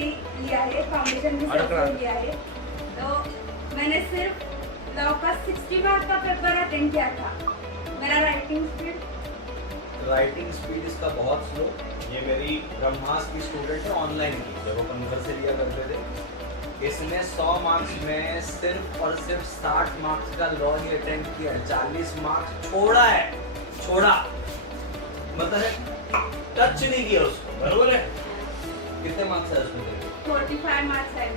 ही लिया है, फाउंडेशन भी सेट से लिया है। तो मैंने सिर्फ लॉ का 60 मार्क का पेपर अटेंड किया था। मेरा राइटिंग स्पीड इसका बहुत स्लो। ये मेरी ब्रह्मास्त्र की स्टूडेंट है, ऑनलाइन की, जब अपन घर से लिया करते थे। इसने 100 मार्क्स में सिर्फ और सिर्फ 60 मार्क्स का लॉ ही अटेंड किया, 40 मार्क्स छोड़ा है, छोड़ा मतलब टच नहीं किया उसको, बरोबर है। कितने मार्क्स है उसमें? 45 मार्क्स है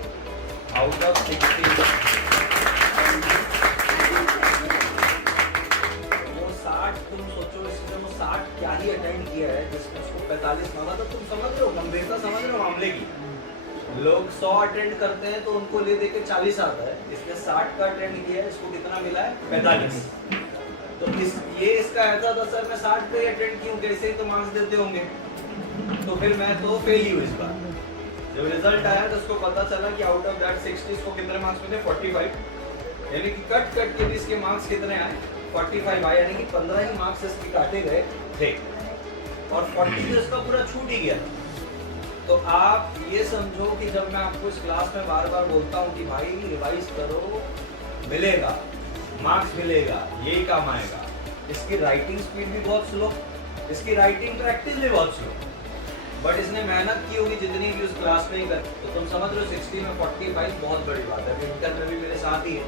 आउट ऑफ 60। वो 60 तुम सोचो, इसने वो 60 क्या ही अटेंड किया है जिसमें उसको 45 मांगा। तो तुम समझ रहे हो गंभीरता, समझ रहे हो मामले की। लोग 100 अटेंड करते हैं तो उनको ले दे के 40 आता है, इसने 60 का अटेंड किया है, इसको कितना मिला है? 45। तो ये इसका ऐसा था सर मैं 60 पे अटेंड किया, कैसे ही तो मार्क्स देते होंगे, तो फिर मैं तो फेल ही हूँ इस बार। जब रिजल्ट आया तो उसको पता चला कि आउट ऑफ दैट 60 इसको कितने मार्क्स मिले? 45। यानी कि कट के भी इसके मार्क्स कितने आए? 45 आए, यानी कि 15 ही मार्क्स इसके काटे गए थे और 40 तो इसका पूरा छूट ही गया। तो आप ये समझो कि जब मैं आपको इस क्लास में बार बार बोलता हूँ कि भाई रिवाइज करो, मिलेगा मार्क्स, मिलेगा, यही काम आएगा। इसकी राइटिंग स्पीड भी बहुत स्लो, इसकी राइटिंग प्रैक्टिस भी बहुत स्लो, बट इसने मेहनत की होगी जितनी भी उस क्लास में ही कर। तो तुम समझ लो 60 में 45 बहुत बड़ी बात है। इंटर में भी मेरे साथ ही है,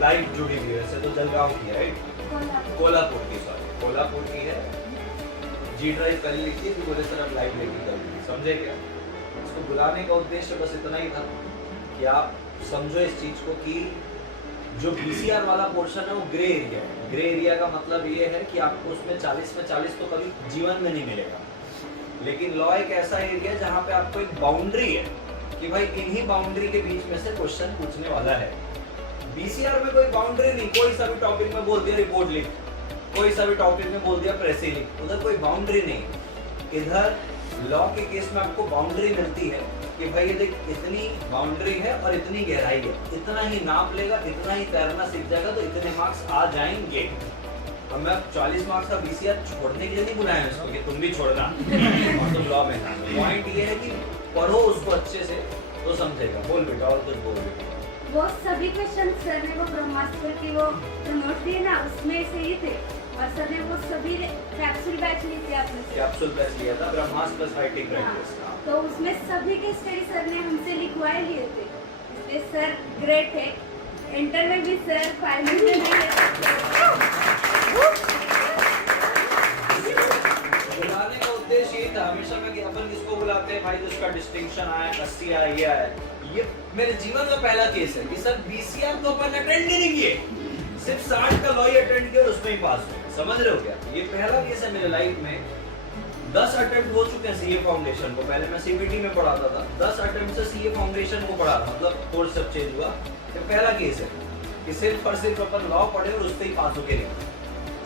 लाइव जुड़ी हुई है, वैसे तो जलगांव की है, कोल्हापुर की, सॉरी कोल्हापुर की है। जी ड्राइव कर ली थी तो बोले सर अब लाइव लेके कर ली, समझे क्या? इसको बुलाने का उद्देश्य बस इतना ही था कि आप समझो इस चीज को कि जो बीसीआर वाला पोर्शन है वो ग्रे एरिया है। ग्रे एरिया का मतलब ये है कि आपको उसमें 40 में 40 तो कभी जीवन में नहीं मिलेगा, लेकिन लॉ एक ऐसा एरिया है जहाँ पे आपको एक बाउंड्री है कि भाई इन्हीं बाउंड्री के बीच में से क्वेश्चन पूछने वाला है। बीसीआर में कोई बाउंड्री नहीं, कोई सा भी टॉपिक में बोल दिया रिपोर्ट लिख, कोई सा भी टॉपिक में बोल दिया प्रेसी लिख, उधर कोई बाउंड्री नहीं। इधर लॉ के केस में आपको बाउंड्री मिलती है कि भाई ये देख इतनी बाउंड्री है और इतनी गहराई है, इतना ही नाप लेगा, इतना ही तैरना सीख जाएगा तो इतने मार्क्स आ जाएंगे। और मैं 40 मार्क्स का बीसीआर छोड़ने के लिए नहीं बुलाया इसको कि तुम भी छोड़ना और तुम लॉ में। पॉइंट ये है कि पढ़ो उसको अच्छे से तो समझेगा। बोल बेटा, और कुछ बोल बेटा। वो सभी क्वेश्चन सर ने वो ब्रह्मास्त्र की वो जो नोट दिए ना उसमें से ही थे, और सर ने वो सभी कैप्सूल बैच ली थी। आपने कैप्सूल बैच लिया था ब्रह्मास्त्र प्लस राइटिंग प्रैक्टिस, तो उसमें सभी के स्टडी सर ने हमसे लिखवाए लिए थे, इसलिए सर ग्रेट है। इंटर में भी सर फाइनल में बुलाने का उद्देश्य ये था हमेशा में कि अपन किसको बुलाते हैं भाई जिसका डिस्टिंक्शन आया, 80 आया, ये आया। ये मेरे जीवन का पहला केस है कि सर बीसीआर तो अपन अटेंड ही नहीं किए, सिर्फ 60 का लॉ ही अटेंड किया और उसमें ही पास हुए। समझ रहे हो क्या? ये पहला केस है मेरे लाइफ में। 10 अटेम्प्ट हो चुके हैं सीए फाउंडेशन को, पहले मैं सीबीटी में पढ़ाता था, 10 अटेम्प्ट से सीए फाउंडेशन को पढ़ा, मतलब कोर्स सब चेंज हुआ। ये पहला केस है कि सिर्फ और सिर्फ अपन लॉ पढ़े और उससे ही पास होके निकले।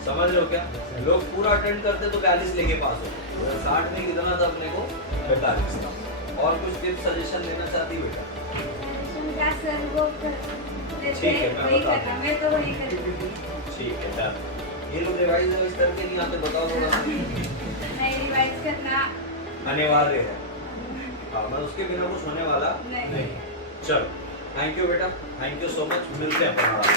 समझ रहे हो क्या? लोग पूरा अटेंड करते तो 42 लेके पास होते, 60 में कितना था अपने को? 45 था। और कुछ टिप्स सजेशन देना चाहती बेटा? सर वो ठीक है, मैं तो वही करूँगी। ठीक है डन। ये लोग रिवाइज करके नहीं आते, बताओ थोड़ा सा। नहीं, रिवाइज करना अनिवार्य है। हाँ, मैं उसके बिना कुछ होने वाला नहीं। चलो, थैंक यू बेटा, थैंक यू सो मच। मिलते हैं अपन।